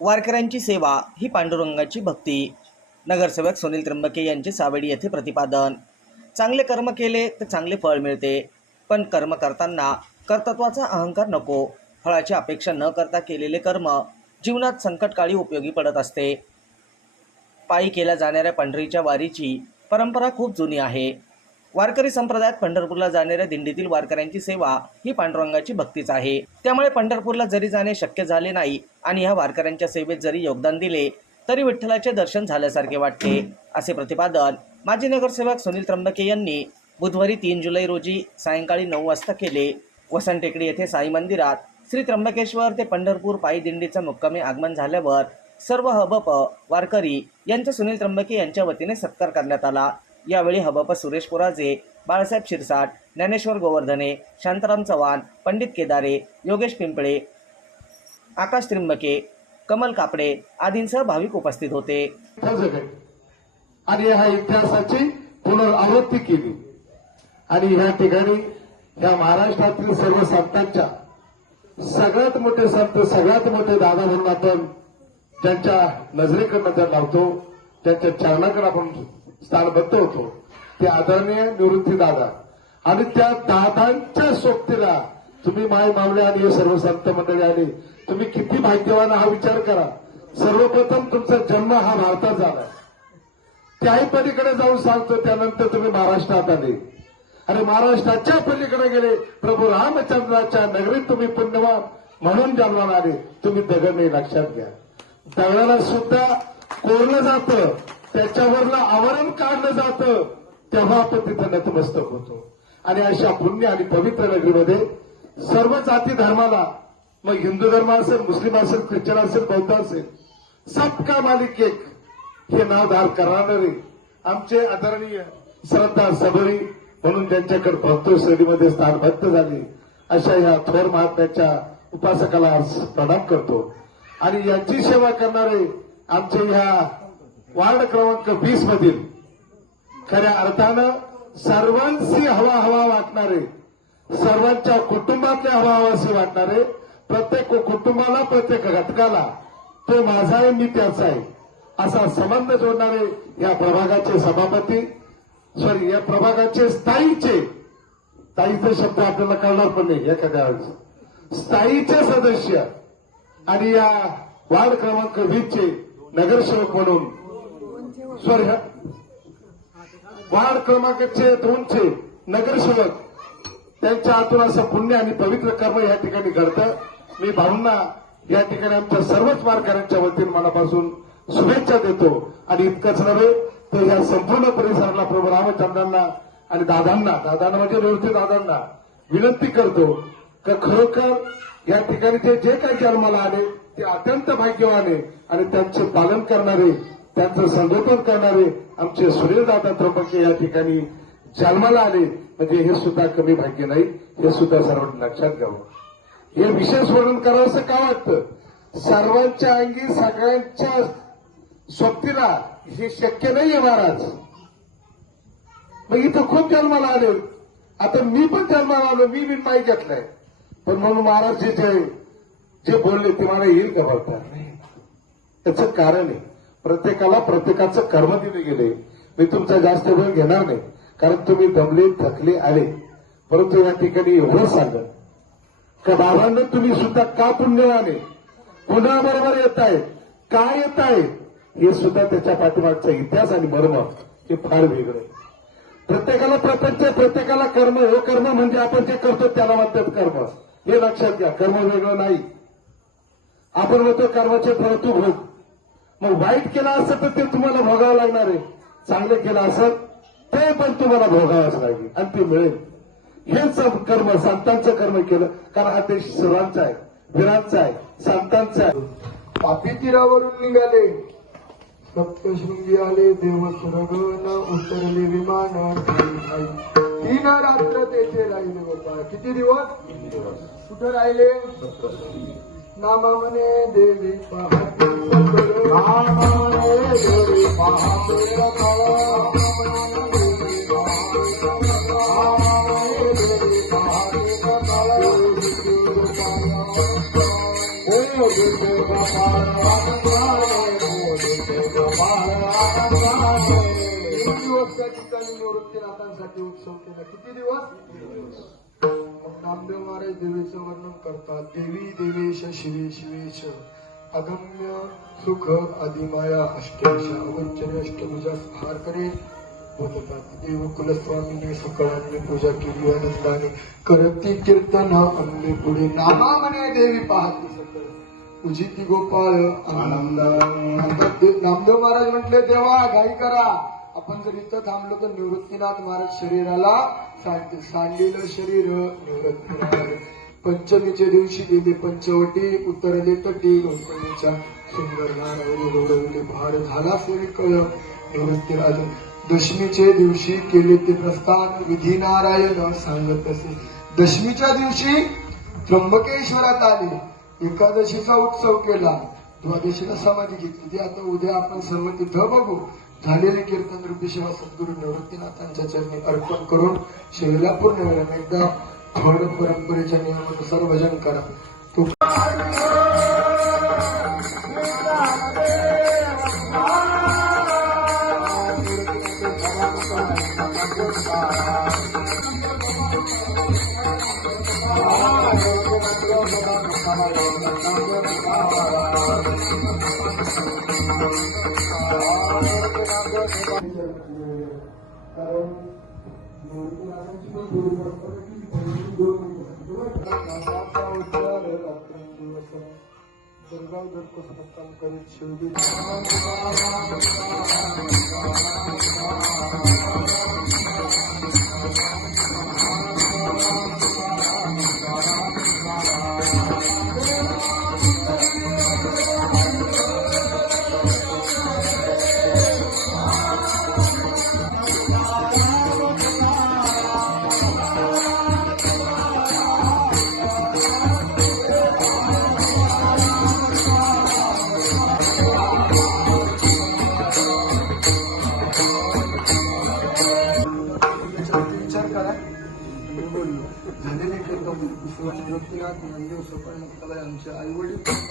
वारकऱ्यांची सेवा ही पांडुरंगाची भक्ती. नगरसेवक सुनील त्र्यंबके यांचे सावेडी येथे प्रतिपादन. चांगले कर्म केले तर चांगले फळ मिळते. पण कर्म करताना कर्तत्वाचा अहंकार नको. फळाची अपेक्षा न करता केलेले कर्म जीवनात संकटकाळी उपयोगी पडत असते. पायी केल्या जाणाऱ्या पंढरीच्या वारीची परंपरा खूप जुनी आहे. वारकरी संप्रदायात पंढरपूरला जाणाऱ्या दिंडीतील वारकऱ्यांची सेवा ही पांडुरंगाची भक्तीच आहे. त्यामुळे पंढरपूरला जरी जाणे शक्य झाले नाही आणि ह्या वारकऱ्यांच्या सेवेत जरी योगदान दिले तरी विठ्ठलाचे दर्शन झाल्यासारखे वाटते असे प्रतिपादन माजी नगरसेवक सुनील त्र्यंबके यांनी बुधवारी तीन जुलै रोजी सायंकाळी नऊ वाजता केले. वसंत टेकडी येथे साई मंदिरात श्री त्र्यंबकेश्वर ते पंढरपूर पायी दिंडीचं मुक्कामी आगमन झाल्यावर सर्व हबप वारकरी यांचा सुनील त्र्यंबके यांच्या वतीने सत्कार करण्यात आला. यावेळी हबप सुरेश पुराजे बाळासाहेब शिरसाट ज्ञानेश्वर गोवर्धने शांताराम चव्हाण पंडित केदारे योगेश पिंपळे आकाश त्रिंबके कमल कापडे आदींसह भाविक उपस्थित होते. आणि ह्या इतिहासाची पुनरावृत्ती केली. आणि ह्या ठिकाणी ह्या महाराष्ट्रातील सर्व संतांच्या सगळ्यात मोठे संत सगळ्यात मोठे दादा म्हणून आपण त्यांच्या नजरेकडनं त्या लावतो त्यांच्या चरणाकडे आपण स्थानबद्ध होतो. ते आदरणीय निवृत्ती दादा. आणि त्या दादांच्या सोबतीला तुम्ही माय मावले आणि हे सर्व संत मंडळी आले. तुम्ही किती भाग्यवान हा विचार करा. सर्वप्रथम तुमचा जन्म हा भारतात झाला. त्याही पलीकडे जाऊन सांगतो त्यानंतर तुम्ही महाराष्ट्रात आले. आणि महाराष्ट्राच्या पलीकडे गेले. प्रभू रामचंद्राच्या नगरीत तुम्ही पुण्यवान म्हणून जन्माला आले. तुम्ही दगड नाही लक्षात घ्या. दगडाला सुद्धा कोरलं जातं. त्याच्यावरलं आवरण काढलं जातं तेव्हा आपण तिथं नतमस्तक होतो. आणि अशा पुण्य आणि पवित्र नगरीमध्ये सर्व जाती धर्माला मग हिंदू धर्म असेल मुस्लिम असेल ख्रिश्चन असेल बौद्ध असेल सबका मालिक एक हे नाव धार करणारे आमचे आदरणीय श्रद्धा सबरी म्हणून ज्यांच्याकडे भक्तो श्रेणीमध्ये स्थानबद्ध झाले अशा या थोर महात्म्याच्या उपासकाला प्रणाम करतो. आणि यांची सेवा करणारे आमचे ह्या वार्ड क्रमांक वीस मधील. खऱ्या अर्थानं सर्वांशी हवा हवा वाटणारे सर्वांच्या कुटुंबातले हवा हवाशी वाटणारे प्रत्येक कुटुंबाला प्रत्येक घटकाला तो माझा आहे मी त्याचा आहे असा संबंध जोडणारे या प्रभागाचे सभापती सॉरी या प्रभागाचे स्थायीचे स्थायीचे शब्द आपल्याला कळणार पण नाही एखाद्या वेळेस स्थायीचे सदस्य आणि या वार्ड क्रमांक वीसचे नगरसेवक म्हणून स्वर्ग. वार्ड क्रमांकाचे दोनचे नगरसेवक. त्यांच्या हातून असं पुण्य आणि पवित्र कर्म या ठिकाणी घडतं. मी भाऊंना या ठिकाणी आमच्या सर्वच वारकऱ्यांच्या वतीने मनापासून शुभेच्छा देतो. आणि इतकंच नव्हे तर या संपूर्ण परिसराला प्रभू रामचंद्रांना आणि दादांना दादांना म्हणजे व्यवस्थित दादांना विनंती करतो का खरोखर या ठिकाणी ते जे काही जन्माला आले ते अत्यंत भाग्यवान आहे. आणि त्यांचे पालन करणारे त्यांचं संगोपन करणारे आमचे सुनीलदादा त्र्यंबके या ठिकाणी जन्माला आले. म्हणजे हे सुद्धा कमी भाग्य नाही हे सुद्धा सर्वांनी लक्षात घ्यावं. हे विशेष वर्णन करावं असं का वाटतं? सर्वांच्या अंगी सगळ्यांच्या सोबतीला हे शक्य नाहीये महाराज. मग इथं खूप जन्माला आले? आता मी पण जन्माला आलो मी बी पाय घेतलंय. पण म्हणून महाराज जे जे बोलले ते मला येईल का नाही त्याचं कारण आहे. प्रत्येकाला प्रत्येकाचं कर्म दिले गेले. मी तुमचा जास्त वेळ घेणार नाही कारण तुम्ही दमले थकले आले. परंतु या ठिकाणी एवढं सांगत का बाबांना तुम्ही सुद्धा का पुण्यवान आहे कुणाबरोबर येत आहे? का येत आहे? हे सुद्धा त्याच्या पाठीमागचा इतिहास आणि मर्म हे फार वेगळं. आहे प्रत्येकाला प्रपंच प्रत्येकाला कर्म हे कर्म म्हणजे आपण जे करतो त्याला म्हणतात कर्म. हे लक्षात घ्या कर्म वेगळं नाही. आपण म्हणतो कर्माचे फळ तू भोग मग वाईट केलं असतं तर ते तुम्हाला भोगावं लागणार आहे. चांगलं केलं असत ते पण तुम्हाला भोगावंच लागेल. आणि ते मिळेल. हेच कर्म संतांचं कर्म केलं. कारण हा देश सर्वांचा आहे. वीरांचा आहे. संतांचा आहे. पापी तीरावरून निघाले. सप्तशृंगी आले देव सुरगण उतरले विमान तीन रात्र तेथे राहिले होता किती दिवस? कुठं राहिले? नामा म्हणे देवी पाहते सगळं. नामा म्हणे देवी पाहते सगळं. नामा म्हणे देवी पाहते सगळं. नामा म्हणे देवी पाहते सगळं. ओ विठू बाबा तीन दिवस त्या ठिकाणी निवृत्तीनाथांसाठी उत्सव केला किती दिवस मग नामदेव महाराज देवीचं वर्णन करतात. देवी देवेश शिवे शिवेश अगम्य सुख आदिमाया अष्टेश अवंचने अष्टभुजा हार करे बोलतात. देव कुलस्वामीने सकाळांनी पूजा केली आनंदाने करती कीर्तन अंबे पुढे नामा म्हणे देवी पाहती सकळ उजिती गोपाळ आनंद नामदेव महाराज म्हटले देवा घाई करा. आपण जर इथं थांबलो तर निवृत्तीनाथ महाराज शरीराला सांडलेलं शरीर निवृत्तीनाथ पंचमीच्या दिवशी गेले पंचवटी उतरले तटी गौतमीच्या सुंदर रोडवले भार झाला सरी कळ. निवृत्तीराज दशमीचे दिवशी केले ते प्रस्थान. विधी नारायण सांगत असे. दशमीच्या दिवशी त्र्यंबकेश्वरात आले. एकादशीचा उत्सव केला. द्वादशीला समाधी घेतली. ती आता उद्या आपण सर्व तिथं बघू. झालेले कीर्तन रूपी शिवा सद्गुरू निवृत्तीनाथांच्या चरणी अर्पण करून शिवलापूर पूर्ण एकदा थोड परंपरेच्या नियमानुसार भजन करा. तो कारण निवृत्तीनाथांची पण थोडी परंपरा की सोपानाथ कला आमचे आई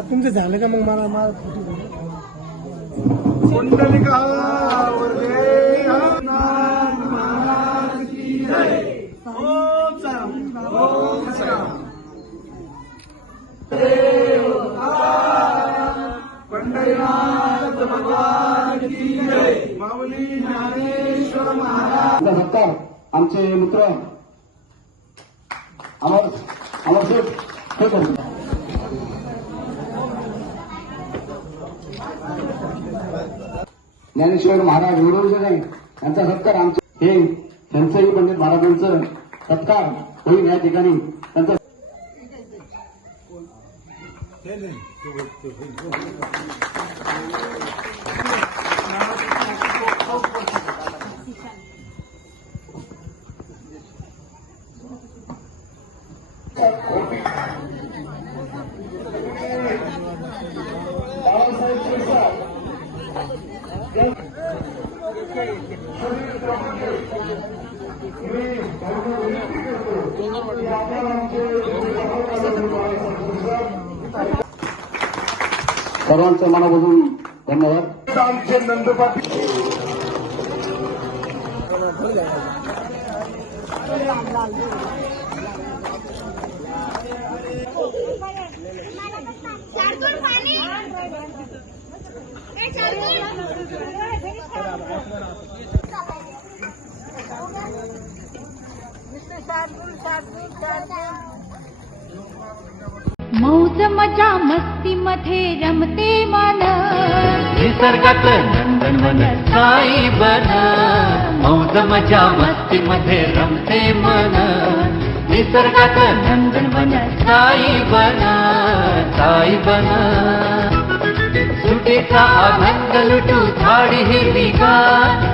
तुमचं झालं का मग मला मला फोटो दे. मित्र वरदे हरनाथ महाराज की जय. ओम साम. ओम साम. पंढरीनाथ भगवान की जय माऊली ज्ञानेश्वर महाराज आपला सत्कार आमचे मित्र अमर अमर शेठ हे करतात ज्ञानेश्वर महाराज विरोधी नाही यांचा सत्कार आमचे हे त्यांचंही पंडित महाराजांचं सत्कार होईल या ठिकाणी. त्यांचा सर्वांचं मनापासून धन्यवाद. आमचे नंदपाटी पाणी. मौज मजा मस्ती मध्ये रमते मन. निसर्गात नंदनवन साई बन. मौज मजा मस्ती मध्ये रमते मन. निसर्गात नंदनवन साई बन. साई बन. सुटेचा आनंद लुटू झाडी हिरवी का